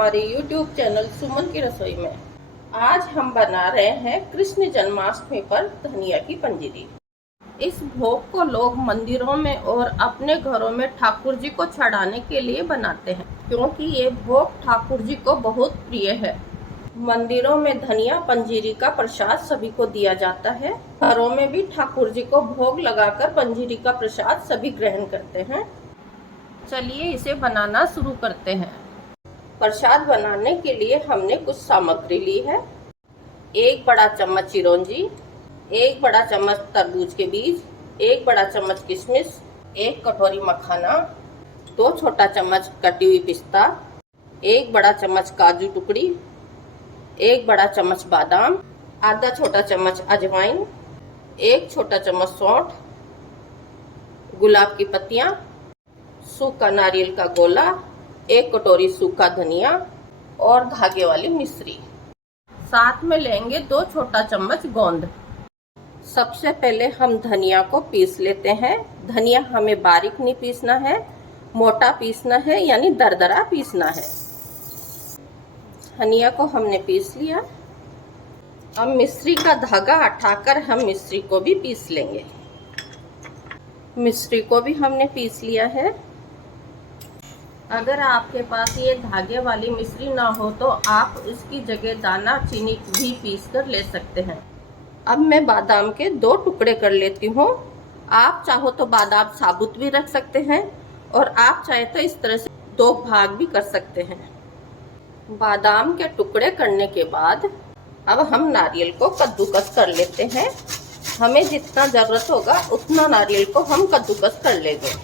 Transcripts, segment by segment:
हमारे YouTube channel सुमन की रसोई में। आज हम बना रहे हैं कृष्ण जन्माष्टमी पर धनिया की पंजीरी। इस भोग को लोग मंदिरों में और अपने घरों में ठाकुर जी को चढ़ाने के लिए बनाते हैं, क्योंकि ये भोग ठाकुर जी को बहुत प्रिय है। मंदिरों में धनिया पंजीरी का प्रसाद सभी को दिया जाता है। घरों में भी ठाकुर जी को भोग लगाकर पंजीरी का प्रसाद सभी ग्रहण करते हैं। चलिए इसे बनाना शुरू करते हैं। प्रसाद बनाने के लिए हमने कुछ सामग्री ली है। 1 बड़ा चम्मच चिरौंजी, 1 बड़ा चम्मच तरबूज के बीज, 1 बड़ा चम्मच किशमिश, 1 कटोरी मखाना, 2 छोटा चम्मच कटी हुई पिस्ता, 1 बड़ा चम्मच काजू टुकड़ी, 1 बड़ा चम्मच बादाम, आधा छोटा चम्मच अजवाइन, 1 छोटा चम्मच सौंठ, गुलाब की पत्तियां, सूखा नारियल का गोला, 1 कटोरी सूखा धनिया और धागे वाली मिश्री। साथ में लेंगे 2 छोटा चम्मच गोंद। सबसे पहले हम धनिया को पीस लेते हैं। धनिया हमें बारीक नहीं पीसना है, मोटा पीसना है, यानी दरदरा पीसना है। धनिया को हमने पीस लिया। अब मिश्री का धागा हटाकर हम मिश्री को भी पीस लेंगे। मिश्री को भी हमने पीस लिया है। अगर आपके पास ये धागे वाली मिश्री ना हो तो आप इसकी जगह दाना चीनी भी पीस कर ले सकते हैं। अब मैं बादाम के 2 टुकड़े कर लेती हूँ। आप चाहो तो बादाम साबुत भी रख सकते हैं और आप चाहे तो इस तरह से 2 भाग भी कर सकते हैं। बादाम के टुकड़े करने के बाद अब हम नारियल को कद्दूकस कर लेते हैं। हमें जितना ज़रूरत होगा उतना नारियल को हम कद्दूकस कर लेंगे।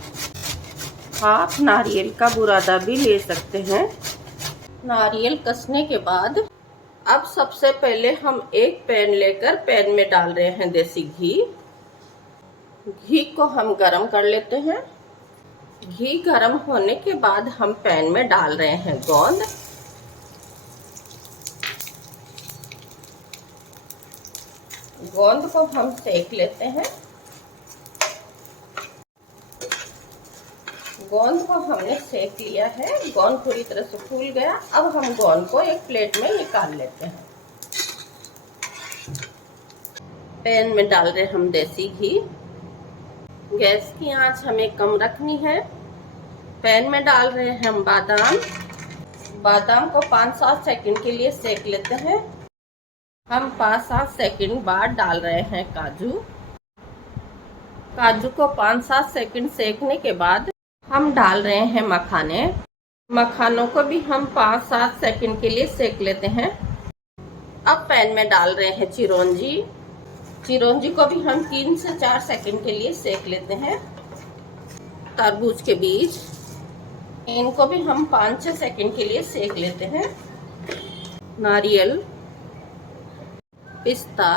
हाफ नारियल का बुरादा भी ले सकते हैं। नारियल कसने के बाद अब सबसे पहले हम एक पैन लेकर पैन में डाल रहे हैं देसी घी। घी को हम गरम कर लेते हैं। घी गरम होने के बाद हम पैन में डाल रहे हैं गोंद। गोंद को हम सेक लेते हैं। गोंद को हमने सेक लिया है। गोंद पूरी तरह से फूल गया। अब हम गोंद को एक प्लेट में निकाल लेते हैं। पैन में डाल रहे हम देसी घी। गैस की आंच हमें कम रखनी है। पैन में डाल रहे हैं हम बादाम। बादाम को 5-7 सेकंड के लिए सेक लेते हैं। हम 5-7 सेकंड बाद डाल रहे हैं काजू। काजू को 5-7 सेकंड सेकने के बाद हम डाल रहे हैं मखाने। मखानों को भी हम 5-7 सेकंड के लिए सेक लेते हैं। अब पैन में डाल रहे हैं चिरौंजी। चिरौंजी को भी हम 3 से 4 सेकंड के लिए सेक लेते हैं। तरबूज के बीज, इनको भी हम 5-6 सेकंड के लिए सेक लेते हैं। नारियल, पिस्ता,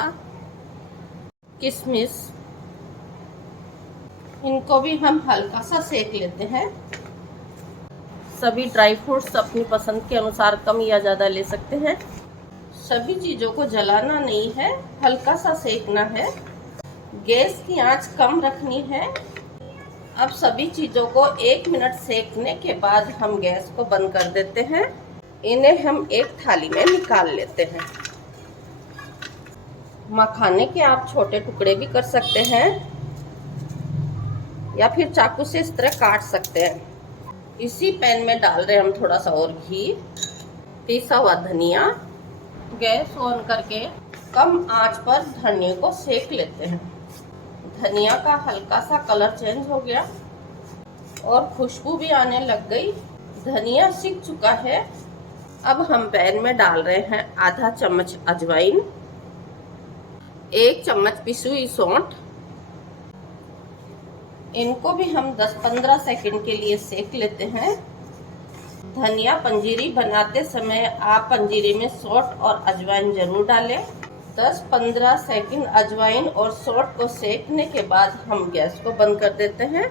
किशमिश, इनको भी हम हल्का सा सेक लेते हैं। सभी ड्राई फ्रूट्स अपनी पसंद के अनुसार कम या ज़्यादा ले सकते हैं। सभी चीज़ों को जलाना नहीं है, हल्का सा सेकना है। गैस की आंच कम रखनी है। अब सभी चीज़ों को 1 मिनट सेकने के बाद हम गैस को बंद कर देते हैं। इन्हें हम एक थाली में निकाल लेते हैं। मखाने के आप छोटे टुकड़े भी कर सकते हैं या फिर चाकू से इस तरह काट सकते हैं। इसी पैन में डाल रहे हम थोड़ा सा और घी, पिसा हुआ धनिया। गैस ऑन करके कम आंच पर धनिया को सेक लेते हैं। धनिया का हल्का सा कलर चेंज हो गया और खुशबू भी आने लग गई। धनिया सिक चुका है। अब हम पैन में डाल रहे हैं आधा चम्मच अजवाइन, 1 चम्मच पिसी हुई सौंठ। इनको भी हम 10-15 सेकंड के लिए सेक लेते हैं। धनिया पंजीरी बनाते समय आप पंजीरी में सौंठ और अजवाइन जरूर डालें। 10-15 सेकंड अजवाइन और सौंठ को सेकने के बाद हम गैस को बंद कर देते हैं।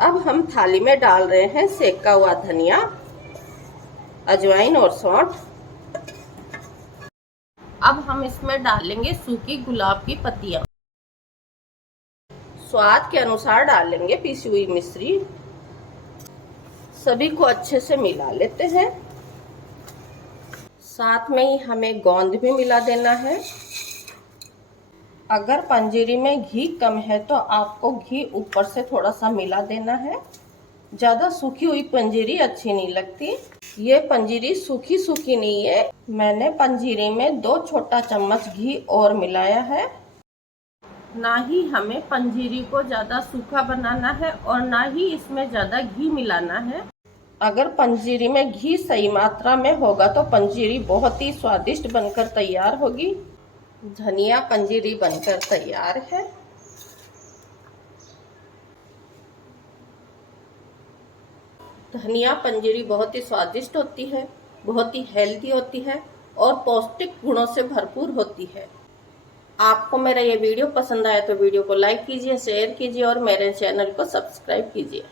अब हम थाली में डाल रहे हैं सेका हुआ धनिया, अजवाइन और सौंठ। अब हम इसमें डालेंगे सूखी गुलाब की पत्तियां। स्वाद के अनुसार डालेंगे पीसी हुई मिश्री। सभी को अच्छे से मिला लेते हैं। साथ में ही हमें गोंद भी मिला देना है। अगर पंजीरी में घी कम है तो आपको घी ऊपर से थोड़ा सा मिला देना है। ज़्यादा सूखी हुई पंजीरी अच्छी नहीं लगती। ये पंजीरी सूखी सूखी नहीं है। मैंने पंजीरी में 2 छोटा चम्मच घी और मिलाया है। ना ही हमें पंजीरी को ज़्यादा सूखा बनाना है और ना ही इसमें ज़्यादा घी मिलाना है। अगर पंजीरी में घी सही मात्रा में होगा तो पंजीरी बहुत ही स्वादिष्ट बनकर तैयार होगी। धनिया पंजीरी बनकर तैयार है। धनिया पंजीरी बहुत ही स्वादिष्ट होती है, बहुत ही हेल्दी होती है और पौष्टिक गुणों से भरपूर होती है। आपको मेरा ये वीडियो पसंद आया तो वीडियो को लाइक कीजिए, शेयर कीजिए और मेरे चैनल को सब्सक्राइब कीजिए।